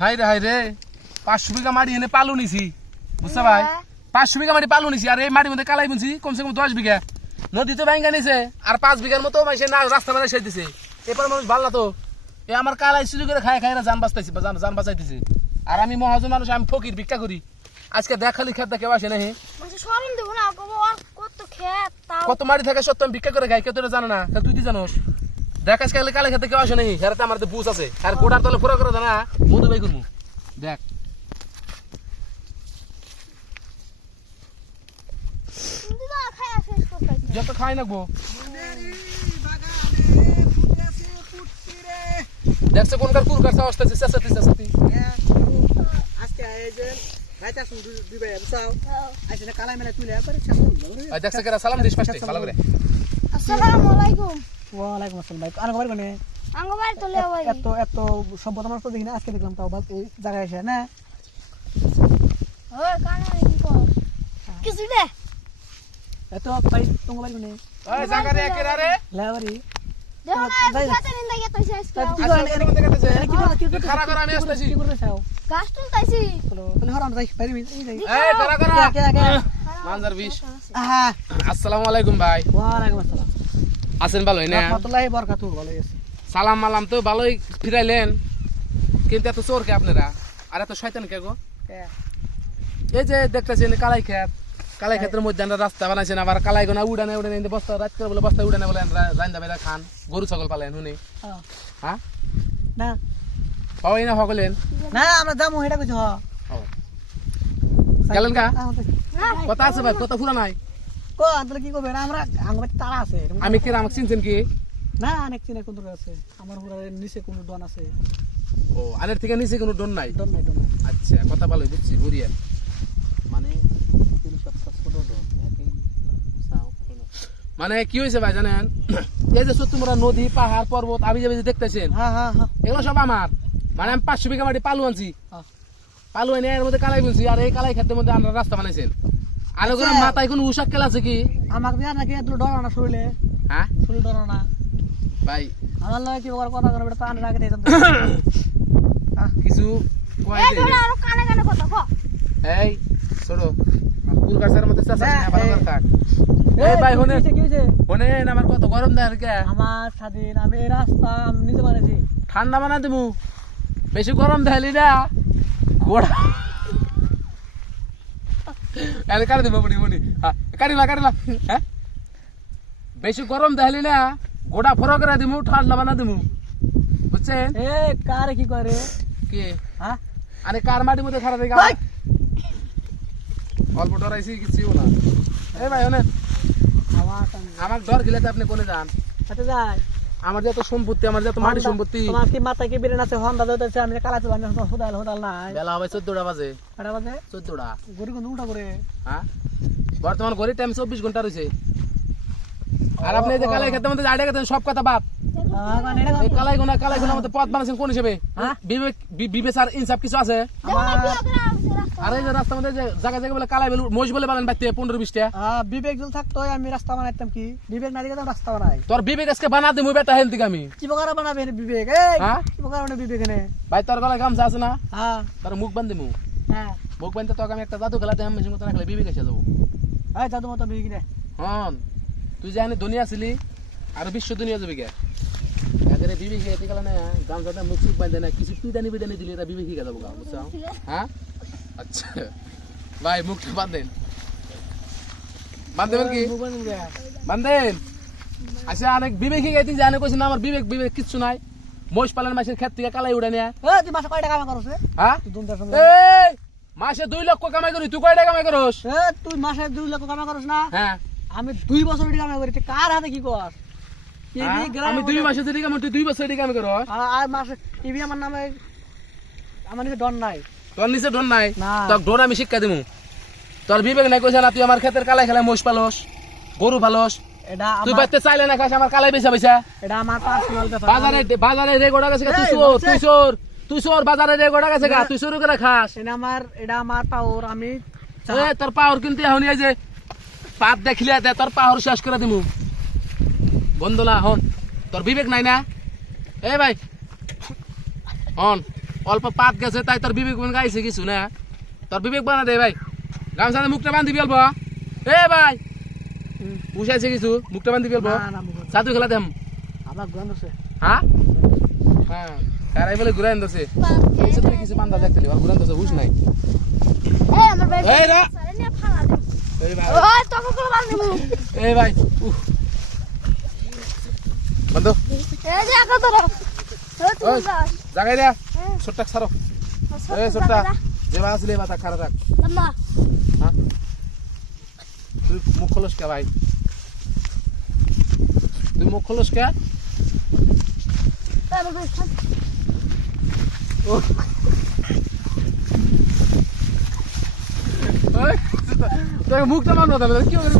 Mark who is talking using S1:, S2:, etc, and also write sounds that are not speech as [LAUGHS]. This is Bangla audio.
S1: হাই রে হাই রে। পাঁচশো বিঘা মাটি এনে পালু নিছি বুঝছ ভাই? পাঁচশো বিঘা মাটি পালু নিছি আর এই মাটির মধ্যে কালাই বুনছি কমসে কম দশ বিঘা। নদী তো ভাঙ্গা নিছে আর পাঁচ বিঘার মতো মাইসে না রাস্তা বেড়ে সেই দিছে। এরপর মানুষ ভালো না তো। এ আমার কালাই চুরি করে খাই খাই না জান বাঁচতেছি জান বাঁচাইতেছে। আর আমি মহাজন মানুষ আমি ফকির ভিক্ষা করি। আজকে দেখালি খেত দেখে আসে নাহি।
S2: কত
S1: মাটি থাকে সত্য আমি ভিক্ষা করে খাই কেউ তো জানে না। তুই কি জানোস? দেখ আজকে কালে খেতে কেউ আসে নাই হেরাতে আমার বুঝ আছে। আর গোটার তলে পুরো করে জানা মধু বাই করব। দেখ।
S2: খাই
S1: যত খাই নাকবো দেখছে কোনকার কুর কাছে আসতেছে চেঁচাতি চেঁচাতি
S3: আজকে এই যে ভাই
S2: হ্যাঁ।
S3: না
S1: সালাম দিস পাশে ভালো করে।
S2: আসসালামু আলাইকুম।
S3: ওয়ালাইকুম আসসালাম ভাই। আর খবর কোনে
S2: আঙ্গ বাড়ি তো লে ভাই
S3: এত এত সভ্যতা মানুষ তো দেখি না আজকে দেখলাম তাও বাস এই জায়গায় এসে না?
S2: ওই কানে কি কর? কিছু দে।
S3: এত ভাই তোমার বাড়ি কোনে
S1: ওই জায়গা রে একেরা রে
S3: লেবারি।
S2: দেখো না
S3: যাই
S2: নিন্দা গেতে শেষ
S3: তা কি
S1: আজকে
S3: করে-
S1: এর মধ্যে কাটেছে
S3: কি কি করে
S1: খাড়া আমি আসতেছি।
S3: কি করে চাও?
S2: গাছ তুলতাইছি।
S3: তাহলে হরাম যাই বাইরে এই যাই।
S1: এই খাড়া করা।
S3: কে কে
S1: মানজার বিশ আসসালামু আলাইকুম ভাই।
S3: ওয়ালাইকুম আসসালাম।
S1: আছেন ভালোই না?
S3: রাহমাতুল্লাহি বারাকাতু ভালো আছে।
S1: সালাম মালাম তো ভালোই ফিরাইলেন। কিন্তু এত চোর কে আপনারা? আর এত শয়তান কে গো? এই যে দেখতেছেন কালাই খেত কালাই ক্ষেতের মধ্যে আমরা রাস্তা বানাইছেন আবার কালাই গোনা উড়ানে উড়ানে বস্তা রাত্রে বলে বস্তা উড়ানে বলে রান্দা বেড়া খান। গরু ছাগল পালেন শুনি
S3: হ্যাঁ।
S1: হ্যাঁ?
S3: না।
S1: পাওয়াই না হগলেন
S3: না আমরা যাব এটা কইছো হ।
S1: গেলেন কা?
S2: না।
S1: কথা আছে ভাই কথা ফুরা নাই।
S3: কো তাহলে কি করবে? না আমরা আমার তারা আছে
S1: আমি কি আমাকে চিনছেন কি?
S3: না অনেক চিনে কোন আছে। আমার হুরার নিচে কোন ডন আছে।
S1: ও আনের থেকে নিচে কোনো ডন নাই?
S3: ডন নাই ডন নাই।
S1: আচ্ছা কথা ভালোই বুঝছি বুড়িয়া
S3: মানে তিন সপ্তাহ ছোট ডন
S1: মানে কি হয়েছে ভাই জানেন? এই যে তোমরা নদী পাহাড় পর্বত আবি যাবি যে দেখতেছেন?
S3: হ্যাঁ হ্যাঁ হ্যাঁ।
S1: এগুলো সব আমার। মানে আমি পাঁচশো বিঘা মাটি পালু আনছি। পালু এনে এর মধ্যে কালাই বুনছি আর এই কালাই ক্ষেতের মধ্যে আমরা রাস্তা বানাইছেন। ওখানে
S3: আচ্ছা।
S1: মাথায় কোনো উষাক খেলা আছে কি?
S3: আমাকে দিয়ে নাকি এত ডর না শরীরে?
S1: হ্যাঁ?
S3: শরীর ডর না।
S1: ভাই।
S3: আমার লাগে কি বড় কথা করে প্রাণ রাখে দিতাম [COUGHS]
S1: কিছু কয় দে।
S2: আরও কানে কানে কথা ক
S1: এই পুর গাছের মধ্যে চেঁচা
S3: হ্যাঁ,
S1: ভালো করে থাক এই ভাই হনে আমার কত গরম দেয় কে?
S3: আমার স্বাধীন আমি এই রাস্তা আমি নিজে বানাইছি
S1: ঠান্ডা বানা দিমু। বেশি গরম দেখালি না। গোড়া এনে কাটি দিব বুড়ি বুড়ি হ্যাঁ কাটিলা কাটিলা। হ্যাঁ বেশি গরম দেখালি না গোড়া ফরক করে দিমু ঠান্ডা বানা দিমু। বুঝছেন?
S3: এ কারে কি করে?
S1: কি?
S3: হ্যাঁ
S1: আরে কার মাটির মধ্যে খারাপ দেখে
S3: ভাই!
S1: অল্প ডরাইছি কিছু না। এই ভাই হনে
S3: আমার
S1: ডর গেলে আপনি কোনে যান।
S3: আচ্ছা যাই।
S1: আমার যত সম্পত্তি আমার যত মাটি সম্পত্তি।
S3: তোমার কি মাথায় কি বেরেন আছে? হন্ডা দইতেছে আমি কালা চলে আমি হোদাল হোদাল নাই।
S1: বেলা হবে চোদ্দটা বাজে।
S3: কটা বাজে?
S1: চোদ্দটা।
S3: গরি কোন উল্টা করে।
S1: হ্যাঁ? বর্তমান গরি টাইম চব্বিশ ঘণ্টা রয়েছে আর আপনি এই যে কালাই খেতে মধ্যে সব কথা বাদ। এই কালাই গোনা কালাই গোনা মধ্যে পথ বানাচ্ছেন কোন হিসেবে?
S3: হ্যাঁ?
S1: বিবেক বিবেক আর ইনসাফ কিছু আছে?
S2: না
S1: আর এই যে রাস্তার মধ্যে যে জায়গা জায়গা বলে কালাই বেলু মহিষ বলে বানান বাইতে পনেরো বিশটা।
S3: বিবেক যদি থাকতো আমি রাস্তা বানাইতাম কি? বিবেক না দিকে রাস্তা বানাই।
S1: তোর বিবেক আজকে বানা দিমু বেটা হেন থেকে আমি
S3: কি প্রকার বানাবে বিবেক? এই
S1: হ্যাঁ?
S3: কি বানাবে বিবেক এনে?
S1: ভাই তোর গলায় গামছা আছে না?
S3: হ্যাঁ।
S1: তোর মুখ বান্ধ দিমু।
S3: হ্যাঁ।
S1: মুখ বান্ধতে তোকে আমি একটা জাদু খেলাতে আমি মতো রাখলে বিবেক এসে যাব
S3: এই জাদু মতো বিবেক
S1: হন। তুই জানি দুনিয়া ছিলি আর বিশ্ব দুনিয়া যাবি গেলে না না কিছু পিদানি পিদানি দিলে এটা গা বুঝছ? হ্যাঁ? আচ্ছা। ভাই মুখটা বাঁধেন। বাঁধবেন কি। বাঁধেন। আচ্ছা অনেক বিবেক গেছি জানে কইছি না আমার বিবেক বিবেক কিচ্ছু নাই। মোষ পালন মাসের ক্ষেত থেকে কালাই উড়ে নিয়ে।
S3: তুই মাসে কয় টাকা করছ?
S1: হ্যাঁ? মাসে দুই লক্ষ কামাই করি তুই কয় টাকা কামাই করস?
S3: তুই মাসে দুই লক্ষ কামাই করছ না?
S1: হ্যাঁ।
S3: আমি দুই বছর কামাই করি কার হাতে কি কর? টিভি
S1: হ্যাঁ? আমি দুই মাসে যদি কামাই তুই দুই বছর এদিকে কামে করস
S3: আর- মাসে টিভি আমার নামে আমার নিজে ডন নাই।
S1: তোর নিচে ডোন নাই। তোর ডোন আমি শিক্ষা দিমু। তোর বিবেক নাই কইছে না তুই আমার ক্ষেতের কালাই খেলা মোষ পালস গরু পালস
S3: এটা
S1: তুই
S3: আমার
S1: বাইতে চাইলে না খাস আমার কালাই বেচা বেচা।
S3: এটা আমার পার্সোনাল ব্যাপার।
S1: বাজারে বাজারে রে গেছে তুই চোর তুই চোর তুই চোর বাজারে রে গেছে গা তুই চোর করে খাস।
S3: এটা আমার এটা আমার পাওর আমি
S1: তোর পাওয়ার কিন্তু এখন এই যে পাত দেখিলে দে তোর পাওয়ার শেষ করে দিমু। বন্ধলা হন তোর বিবেক নাই না? এ ভাই হন অল্প পাত গেছে তাই তোর বিবেক বান গাইছে কিছু না? তোর বিবেক বানা দে ভাই। গামছাতে মুখটা বান্ধি ফেলব এ ভাই উসাইছে কিছু মুখটা বান্ধি ফেলব
S3: না না মুখ
S1: জাদু খেলা দেম
S3: আমার গন্ধ আছে
S1: হ্যাঁ হ্যাঁ কারাই বলে ঘুরাই আনতেছে এসে তুমি কিছু বান্ধা দেখতে আর ঘুরাই আনতেছে হুশ নাই।
S2: এই আমার ভাই
S1: এই রে।
S2: সারে নিয়ে ফালা দিম
S1: এই ভাই
S2: ওই তোকে কোন বাল দিমু [LAUGHS]
S1: এই ভাই বন্ধু।
S2: এই যে আকা। যাস
S1: জাগাই দে
S2: হ্যাঁ।
S1: ছোট্টা ছাড়ো। এই ছোট্টা। যে বা আসলে মাথা খারাপ রাখ হ্যাঁ। তুই মুখ খোলস কে ভাই? তুই মুখ খোলস কে? তোকে মুখটা মারবো তাহলে কি হবে